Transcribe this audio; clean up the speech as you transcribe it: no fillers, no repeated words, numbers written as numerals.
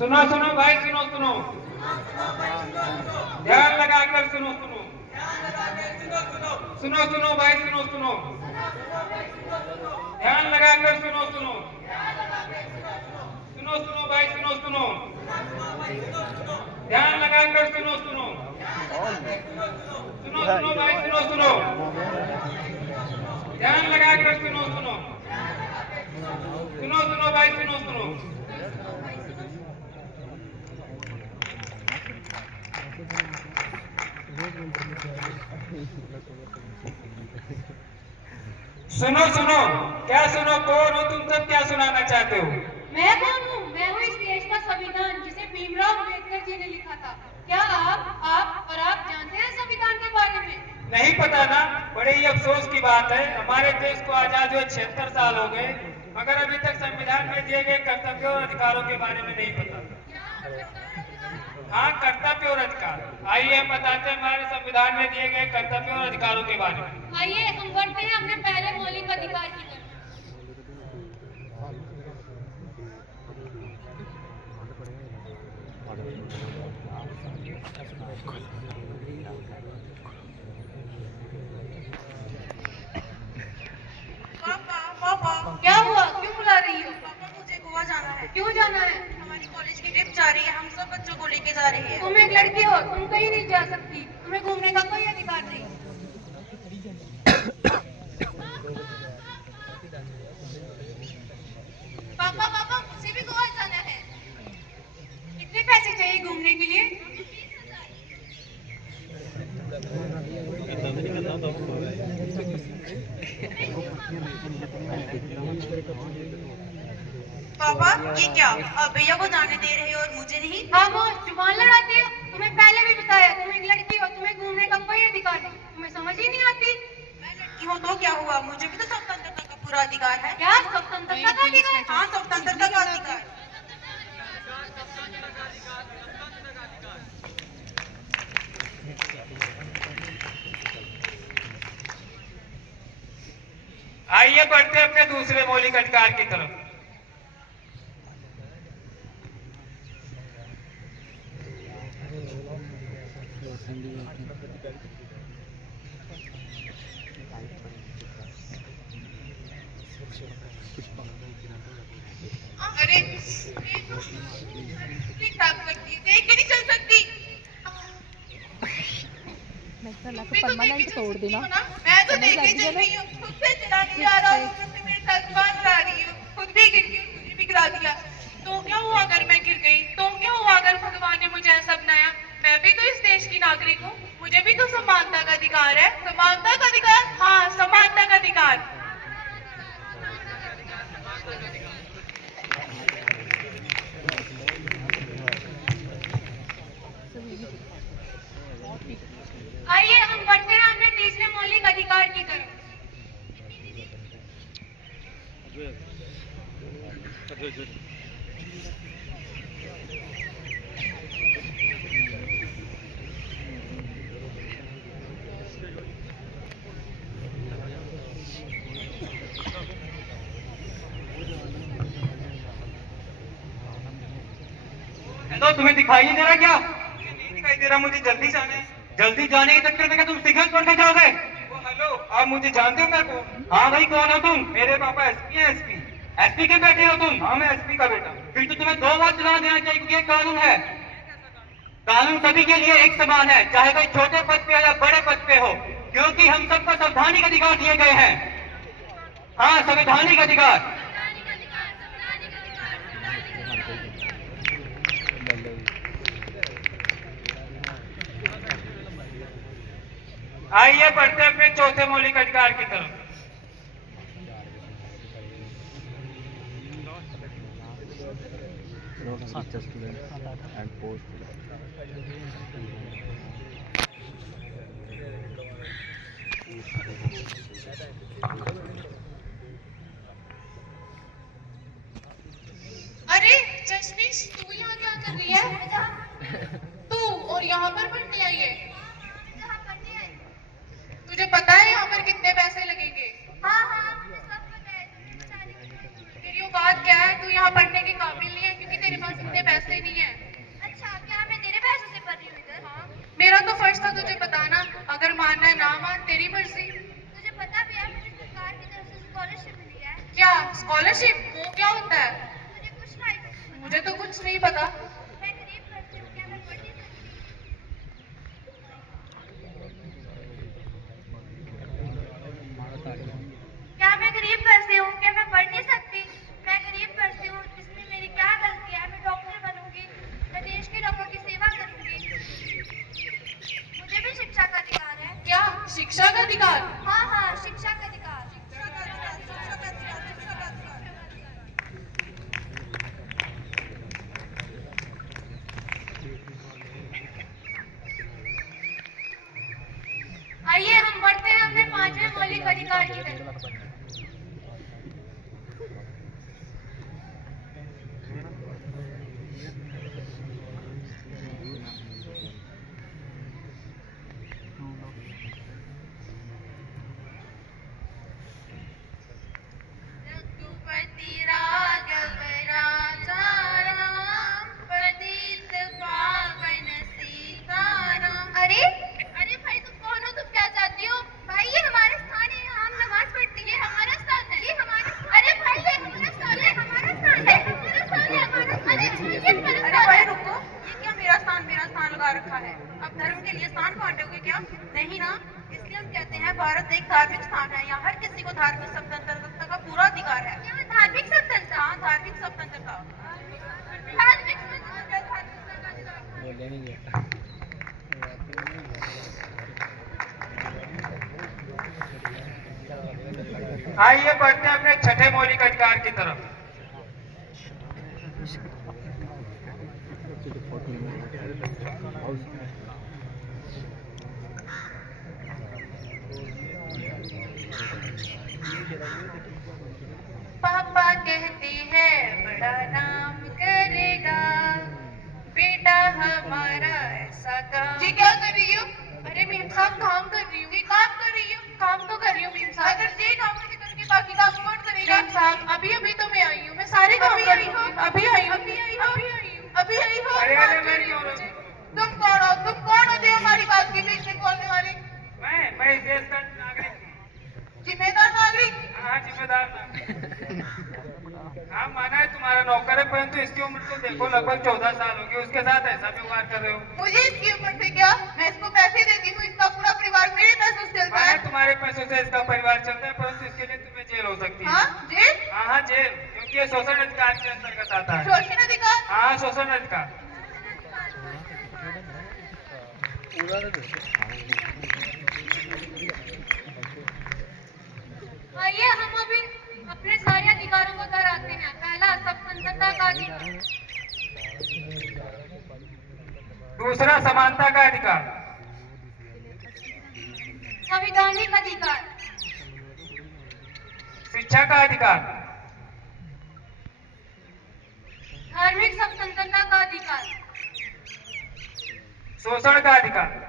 सुनो सुनो भाई, सुनो सुनो, ध्यान लगाकर सुनो सुनो, सुनो सुनो भाई, सुनो सुनो, ध्यान लगाकर सुनो सुनो, सुनो सुनो भाई, सुनो सुनो, ध्यान लगाकर सुनो सुनो, सुनो सुनो भाई, सुनो सुनो, ध्यान लगाकर सुनो सुनो, सुनो सुनो भाई, सुनो सुनो, सुनो सुनो, क्या सुनो, कौन हो तुम सब, क्या सुनाना चाहते हो? मैं कौन हूँ? मैं हूँ इस देश का संविधान जिसे भीमराव अम्बेडकर जी ने लिखा था। क्या आप जानते हैं संविधान के बारे में? नहीं पता ना, बड़े ही अफसोस की बात है। हमारे देश को आजाद हुए 76 साल हो गए, मगर अभी तक संविधान में दिए गए कर्तव्यों और अधिकारों के बारे में नहीं पता। हाँ, कर्तव्य और अधिकार। आइए हम बताते हैं हमारे संविधान में दिए गए कर्तव्यों और अधिकारों के बारे में। आइए हम बढ़ते हैं अपने पहले मौलिक अधिकार की तरफ। पापा, क्या हुआ? क्यों बुला रही हो? पापा मुझे गोवा जाना है। क्यों जाना है? हमारी कॉलेज की ट्रिप जा रही है, हम सब बच्चों को लेके जा रहे हैं। तुम एक लड़की हो, तुम कहीं नहीं जा सकती। तुम्हें घूमने का कोई अधिकार नहीं। पापा मुझे भी गोवा जाना है। कितने पैसे चाहिए घूमने के लिए? पापा ये क्या, आप भैया को जाने दे रहे हो और मुझे नहीं? खामोश, जुबान लड़ाते हो। तुम्हें पहले भी बताया, तुम एक लड़की हो, तुम्हें घूमने का कोई अधिकार नहीं। तुम्हें समझ ही नहीं आती। मैं लड़की हूँ तो क्या हुआ, मुझे भी तो स्वतंत्रता का पूरा अधिकार है। क्या स्वतंत्रता का अधिकार? हाँ, स्वतंत्रता का अधिकार। आइए बढ़ते हैं अपने दूसरे मौलिक अधिकार की तरफ। अरे खराब करती है, देख के नहीं चल सकती। परमानेंट तोड़ देना। मैं तो देख के चल रही हूँ, खुद से चला नहीं आ रहा हूँ, खुद से मेरे साथ बात करा रही हूँ, खुद भी गिर गई, मुझे भी गिरा दिया। तो क्या हुआ अगर मैं गिर गई? तो क्या हुआ अगर भगवान ने मुझे ऐसा बनाया? मैं भी तो इस देश की नागरिक हूँ, मुझे भी तो समानता का अधिकार है। समानता का अधिकार? हाँ, समानता का अधिकार। आइए हम बढ़ते हैं अपने तीसरे मौलिक अधिकार की तरफ। तो तुम्हें दिखाई नहीं दे रहा क्या? नहीं दिखाई दे रहा, मुझे जल्दी जाना है। जल्दी जाने के चक्कर में क्या तुम सिगरेट छोड़ के जाओगे? हेलो, आप मुझे जानते हो मेरे को? हाँ भाई, कौन हो तुम? मेरे पापा एसपी हैं। एसपी? एसपी के बेटे हो तुम? हाँ, मैं एसपी का बेटा। फिर तो तुम्हें 2 बार चलाना देना चाहिए, क्योंकि ये कानून है। कानून सभी के लिए एक समान है, चाहे कोई छोटे पद पे या बड़े पद पे हो, क्योंकि हम सबको संवैधानिक अधिकार दिए गए हैं। हाँ, संवैधानिक अधिकार। आइए बढ़ते अपने चौथे मौलिक अधिकार की तरफ। अरे जसमीश, तू यहाँ क्या कर रही है? तू और यहाँ पर पढ़ने आई है? तुझे पता है यहाँ पर कितने पैसे लगेंगे? हाँ, सब पता है। तेरी औकात क्या है? तू यहाँ पढ़ने के काबिल नहीं है, क्योंकि मेरे पास इतने पैसे नहीं है। अच्छा, क्या मैं तेरे पैसों से पढ़ रही हूँ इधर? हाँ, मेरा तो फर्ज था तुझे बताना, अगर मानना है ना मान, तेरी मर्जी। तुझे पता भी है मुझे सरकार की तरफ से स्कॉलरशिप मिली है। क्या स्कॉलरशिप? वो क्या होता है? तुझे कुछ नहीं? मुझे तो कुछ नहीं पता। मैं गरीब घर से हूँ, क्या मैं पढ़ नहीं सकती? क्या मैं गरीब घर से हूँ, क्या मैं पढ़ नहीं सकती? मैं गरीब घर से हूँ, इसमें मेरी क्या गलती है? मैं डॉक्टर बनूंगी, मैं देश के लोगों की सेवा करूंगी। मुझे भी शिक्षा का अधिकार है। क्या शिक्षा का अधिकार? हाँ हाँ, शिक्षा का अधिकार। आइए हम बढ़ते हैं अपने 5वें मौलिक अधिकार की तरफ। रघुपति राघव राजा राम, पतित पावन सीताराम। अरे अरे भाई, तुम कौन हो? तुम क्या चाहती हो? भाई ये हमारा स्थान है, यहाँ हम नमाज पढ़ते हैं। ये हमारा स्थान है। ये हमारा। अरे भाई ये हमारा स्थान है। हमारा स्थान है। हमारा स्थान है। हमारा स्थान है। अरे भाई रुको, ये क्या मेरा स्थान लगा रखा है? अब धर्म के लिए स्थान बांटोगे क्या? नहीं ना, इसलिए हम कहते हैं भारत एक धार्मिक स्थान है, यहाँ हर किसी को धार्मिक स्वतंत्रता का पूरा अधिकार है। यहाँ धार्मिक स्वतंत्रता। हाँ, धार्मिक स्वतंत्रता। धार्मिक स्वतंत्रता। आइए बढ़ते हैं अपने छठे मौलिक अधिकार की तरफ। पापा कहते हैं बड़ा नाम करेगा, बेटा हमारा ऐसा काम। जी क्या कर रही हो? अरे मीम साहब काम कर रही हूँ। काम कर रही हूँ? काम तो कर रही हूँ मीम साहब। अगर ये काम नहीं करोगे बाकी काम कौन करेगा? मीम साहब अभी अभी तो मैं आई हूँ, मैं सारे काम कर रही हूँ। अभी आई हूँ। अभी आई हो। अरे अरे मैं क्यों हूँ? तुम कौन हो? तुम कौन हो जो हमारी बात के बीच में बोलने वाली? मैं इस देश का नागरिक हूँ। जिम्मेदार नागरिक? हाँ जिम्मेदार नागरिक। हाँ माना है तुम्हारा नौकर है, परंतु इसकी उम्र तो देखो लगभग 14 साल होगी, उसके साथ ऐसा व्यवहार कर रहे हो। मुझे इसकी उम्र से क्या? मैं इसको पैसे देती हूँ, इसका पूरा परिवार मेरे पैसों से चलता माना है। है तुम्हारे पैसों से इसका परिवार चलता है, परंतु इसके लिए तुम्हें जेल हो सकती है। हाँ जेल? हाँ जेल, क्योंकि ये शोषण अधिकार के अंतर्गत आता है। शोषण अधिकार? हाँ शोषण अधिकार। आइए हम अभी अपने सारे अधिकारों को दोहराते हैं। पहला स्वतंत्रता का अधिकार। दूसरा समानता का अधिकार। संवैधानिक अधिकार। शिक्षा का अधिकार। धार्मिक स्वतंत्रता का अधिकार। शोषण का अधिकार।